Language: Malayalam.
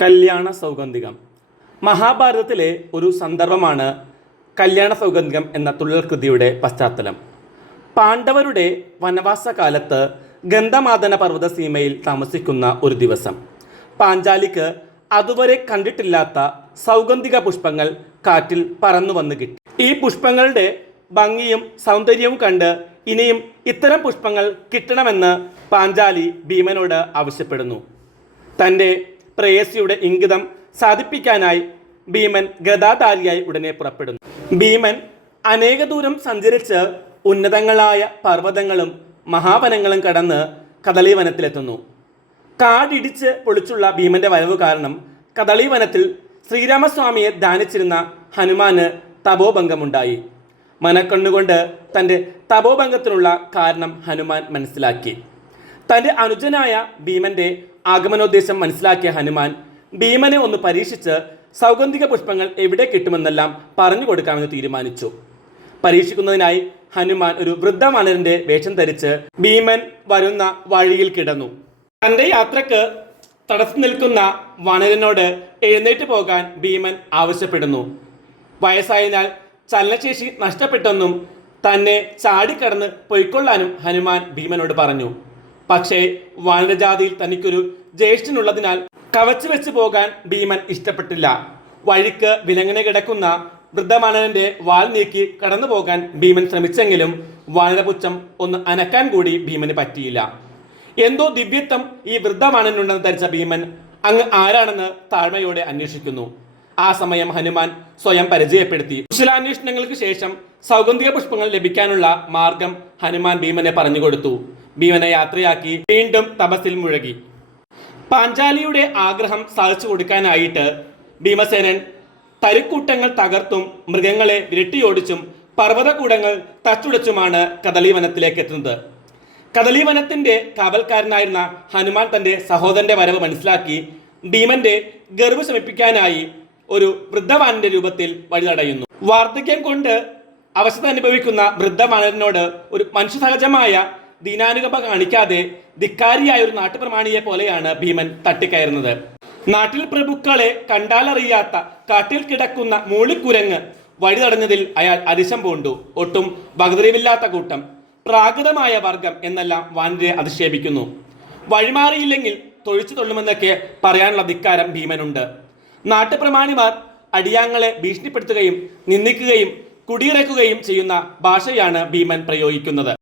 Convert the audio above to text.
കല്യാണ സൗഗന്ധികം. മഹാഭാരതത്തിലെ ഒരു സന്ദർഭമാണ് കല്യാണ സൗഗന്ധികം എന്ന തുള്ളൽ കൃതിയുടെ പശ്ചാത്തലം. പാണ്ഡവരുടെ വനവാസ കാലത്ത് ഗന്ധമാദന പർവത സീമയിൽ താമസിക്കുന്ന ഒരു ദിവസം. പാഞ്ചാലിക്ക് അതുവരെ കണ്ടിട്ടില്ലാത്ത സൗഗന്ധിക പുഷ്പങ്ങൾ കാറ്റിൽ പറന്നു വന്ന് കിട്ടി. ഈ പുഷ്പങ്ങളുടെ ഭംഗിയും സൗന്ദര്യവും കണ്ട് ഇനിയും ഇത്തരം പുഷ്പങ്ങൾ കിട്ടണമെന്ന് പാഞ്ചാലി ഭീമനോട് ആവശ്യപ്പെടുന്നു. തന്റെ പ്രേയസിയുടെ ഇംഗിതം സാധിപ്പിക്കാനായി ഭീമൻ ഗതാധാരിയായി ഉടനെ പുറപ്പെടുന്നു. ഭീമൻ അനേക ദൂരം സഞ്ചരിച്ച് ഉന്നതങ്ങളായ പർവതങ്ങളും മഹാവനങ്ങളും കടന്ന് കദളീവനത്തിലെത്തുന്നു. കാടിടിച്ച് പൊളിച്ചുള്ള ഭീമന്റെ വരവ് കാരണം കദളീവനത്തിൽ ശ്രീരാമസ്വാമിയെ ധ്യാനിച്ചിരുന്ന ഹനുമാന് തപോഭംഗമുണ്ടായി. മനക്കണ്ണുകൊണ്ട് തന്റെ തപോഭംഗത്തിനുള്ള കാരണം ഹനുമാൻ മനസ്സിലാക്കി. തന്റെ അനുജനായ ഭീമന്റെ ആഗമനോദ്ദേശം മനസ്സിലാക്കിയ ഹനുമാൻ ഭീമനെ ഒന്ന് പരീക്ഷിച്ച് സൗഗന്ധിക പുഷ്പങ്ങൾ എവിടെ കിട്ടുമെന്നെല്ലാം പറഞ്ഞു കൊടുക്കാമെന്ന് തീരുമാനിച്ചു. പരീക്ഷിക്കുന്നതിനായി ഹനുമാൻ ഒരു വൃദ്ധമാനരന്റെ വേഷം ധരിച്ച് ഭീമൻ വരുന്ന വഴിയിൽ കിടന്നു. തന്റെ യാത്രയ്ക്ക് തടസ്സം നിൽക്കുന്ന വനരനോട് എഴുന്നേറ്റ് പോകാൻ ഭീമൻ ആവശ്യപ്പെടുന്നു. വയസ്സായതിനാൽ ചലനശേഷി നഷ്ടപ്പെട്ടെന്നും തന്നെ ചാടിക്കടന്ന് പൊയ്ക്കൊള്ളാനും ഹനുമാൻ ഭീമനോട് പറഞ്ഞു. പക്ഷേ വാനരജാതിയിൽ തനിക്കൊരു ജ്യേഷ്ഠനുള്ളതിനാൽ കവച്ചു വെച്ച് പോകാൻ ഭീമൻ ഇഷ്ടപ്പെട്ടില്ല. വഴിക്ക് വിലങ്ങനെ കിടക്കുന്ന വൃദ്ധമാനവന്റെ വാൽ നീക്കി കടന്നു പോകാൻ ഭീമൻ ശ്രമിച്ചെങ്കിലും വാനരപുച്ഛം ഒന്ന് അനക്കാൻ കൂടി ഭീമന് പറ്റിയില്ല. എന്തോ ദിവ്യത്വം ഈ വൃദ്ധമാനനുണ്ടെന്ന് ധരിച്ച ഭീമൻ അങ്ങ് ആരാണെന്ന് താഴ്മയോടെ അന്വേഷിക്കുന്നു. ആ സമയം ഹനുമാൻ സ്വയം പരിചയപ്പെടുത്തി. കുശലാന്വേഷണങ്ങൾക്ക് ശേഷം സൗഗന്ധിക പുഷ്പങ്ങൾ ലഭിക്കാനുള്ള മാർഗം ഹനുമാൻ ഭീമനെ പറഞ്ഞുകൊടുത്തു ഭീമനെ യാത്രയാക്കി വീണ്ടും തപസ്സിൽ മുഴകി. പാഞ്ചാലിയുടെ ആഗ്രഹം സാധിച്ചു കൊടുക്കാനായിട്ട് ഭീമസേനൻ തരിക്കൂട്ടങ്ങൾ തകർത്തും മൃഗങ്ങളെ വിരട്ടിയോടിച്ചും പർവതകൂടങ്ങൾ തച്ചുടച്ചുമാണ് കദളീവനത്തിലേക്ക് എത്തുന്നത്. കദളീവനത്തിന്റെ കാവൽക്കാരനായിരുന്ന ഹനുമാൻ തന്റെ സഹോദരന്റെ വരവ് മനസ്സിലാക്കി ഭീമന്റെ ഗർവ് ശമിപ്പിക്കാനായി ഒരു വൃദ്ധവാനന്റെ രൂപത്തിൽ വഴി തടയുന്നു വാർദ്ധക്യം കൊണ്ട് അവശത അനുഭവിക്കുന്ന വൃദ്ധവാനരനോട് ഒരു മനുഷ്യസഹജമായ ദീനാനുകമ്പ കാണിക്കാതെ ധിക്കാരിയായ ഒരു നാട്ടുപ്രമാണിയെ പോലെയാണ് ഭീമൻ തട്ടിക്കയറുന്നത്. നാട്ടിൽ പ്രഭുക്കളെ കണ്ടാലറിയാത്ത കാട്ടിൽ കിടക്കുന്ന മൂളിക്കുരങ്ങ് വഴി തടഞ്ഞതിൽ അയാൾ അതിശം പൂണ്ടു. ഒട്ടും വകതിരിവില്ലാത്ത കൂട്ടം പ്രാകൃതമായ വർഗം എന്നെല്ലാം വാനരെ അധിക്ഷേപിക്കുന്നു. വഴിമാറിയില്ലെങ്കിൽ തൊഴിച്ചു തൊള്ളുമെന്നൊക്കെ പറയാനുള്ള ധിക്കാരം ഭീമനുണ്ട്. നാട്ടുപ്രമാണിമാർ അടിയാങ്ങളെ ഭീഷണിപ്പെടുത്തുകയും നിന്ദിക്കുകയും കുടിയിറക്കുകയും ചെയ്യുന്ന ഭാഷയാണ് ഭീമൻ പ്രയോഗിക്കുന്നത്.